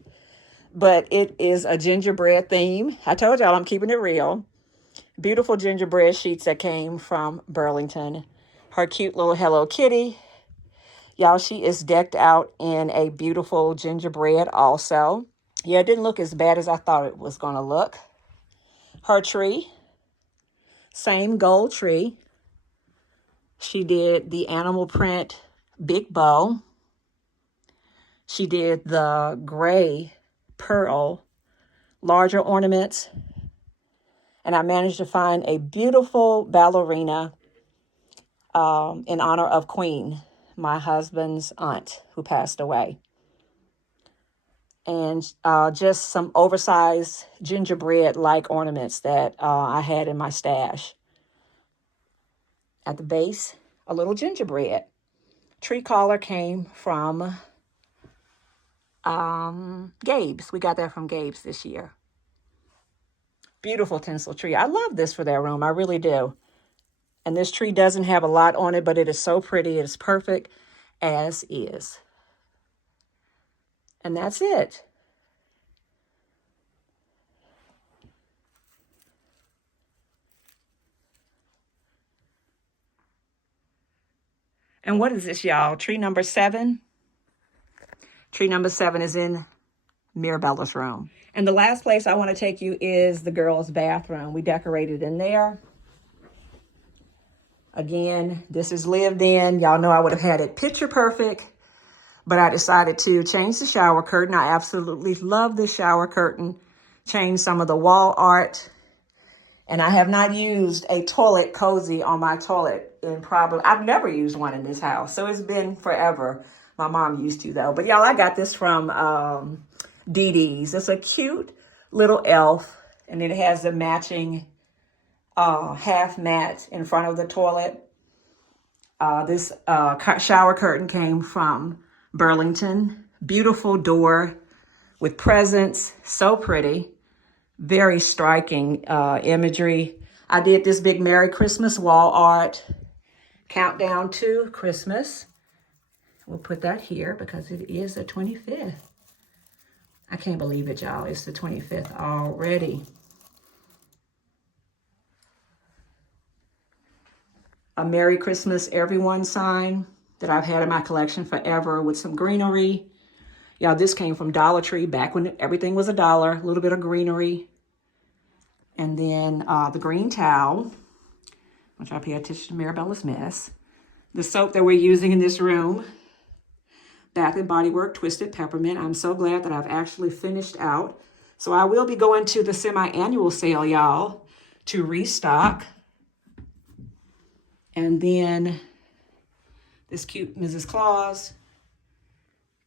but it is a gingerbread theme. I told y'all I'm keeping it real. Beautiful gingerbread sheets that came from Burlington. Her cute little Hello Kitty. Y'all, she is decked out in a beautiful gingerbread also. Yeah, it didn't look as bad as I thought it was going to look. Her tree. Same gold tree. She did the animal print big bow. She did the gray pearl larger ornaments. And I managed to find a beautiful ballerina in honor of Queen, my husband's aunt who passed away. And just some oversized gingerbread-like ornaments that I had in my stash. At the base, a little gingerbread. Tree collar came from Gabe's. We got that from Gabe's this year. Beautiful tinsel tree. I love this for their room. I really do. And this tree doesn't have a lot on it, but it is so pretty. It is perfect as is. And that's it. And what is this, y'all? Tree number 7? Tree number 7 is in Mirabella's room. And the last place I want to take you is the girls' bathroom. We decorated in there. Again, this is lived in. Y'all know I would have had it picture perfect, but I decided to change the shower curtain. I absolutely love this shower curtain. Change some of the wall art. And I have not used a toilet cozy on my toilet in probably, I've never used one in this house. So it's been forever. My mom used to though. But y'all, I got this from Dee Dee's. It's a cute little elf. And it has the matching half mat in front of the toilet. This shower curtain came from Burlington. Beautiful door with presents. So pretty. Very striking imagery. I did this big Merry Christmas wall art. Countdown to Christmas. We'll put that here because it is the 25th. I can't believe it, y'all. It's the 25th already. A Merry Christmas Everyone sign that I've had in my collection forever with some greenery. Y'all, this came from Dollar Tree back when everything was $1. A little bit of greenery. And then the green towel, which I pay attention to Mirabella's mess. The soap that we're using in this room, Bath & Body Works Twisted Peppermint. I'm so glad that I've actually finished out. So I will be going to the semi-annual sale, y'all, to restock. And then this cute Mrs. Claus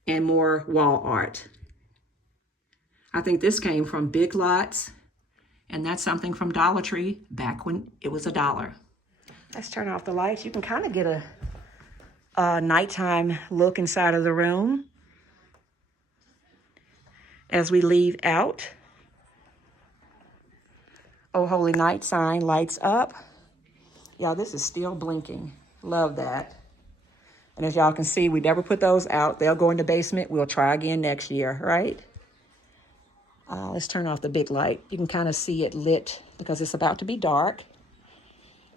and more wall art. I think this came from Big Lots, and that's something from Dollar Tree back when it was $1. Let's turn off the lights. You can kind of get a nighttime look inside of the room as we leave out. Oh Holy Night sign lights up. Y'all, this is still blinking. Love that. And as y'all can see, we never put those out. They'll go in the basement. We'll try again next year, right? Let's turn off the big light. You can kind of see it lit because it's about to be dark.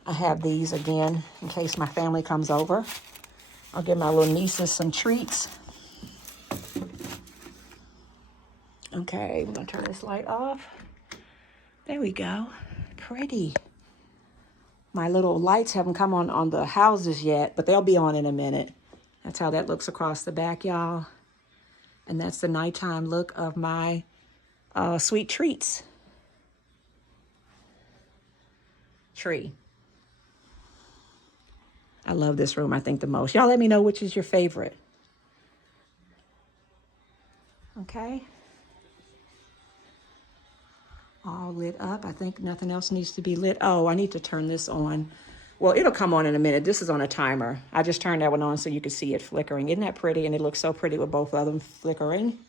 I have these again in case my family comes over. I'll give my little nieces some treats. Okay, we're gonna turn this light off. There we go, pretty. My little lights haven't come on the houses yet, but they'll be on in a minute. That's how that looks across the back, y'all. And that's the nighttime look of my sweet treats tree. I love this room, I think, the most. Y'all let me know which is your favorite. Okay. All lit up. I think nothing else needs to be lit. Oh, I need to turn this on. Well, it'll come on in a minute. This is on a timer. I just turned that one on so you can see it flickering. Isn't that pretty? And it looks so pretty with both of them flickering.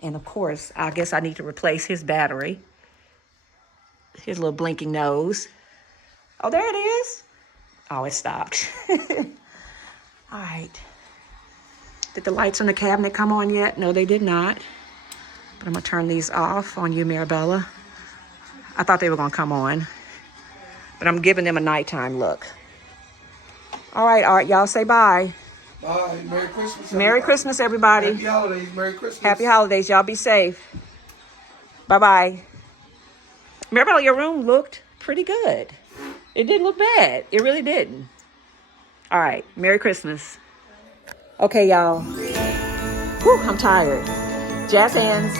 And of course, I guess I need to replace his battery. His little blinking nose. Oh, there it is. Oh, it stopped. All right. Did the lights on the cabinet come on yet? No, they did not. But I'm gonna turn these off on you, Mirabella. I thought they were gonna come on, but I'm giving them a nighttime look. All right, Art, y'all say bye. Bye. Merry Christmas. Merry Christmas, everybody. Happy holidays. Merry Christmas. Happy holidays. Y'all be safe. Bye-bye. Mirabella, your room looked pretty good. It didn't look bad. It really didn't. All right. Merry Christmas. Okay, y'all. Whew, I'm tired. Jazz hands.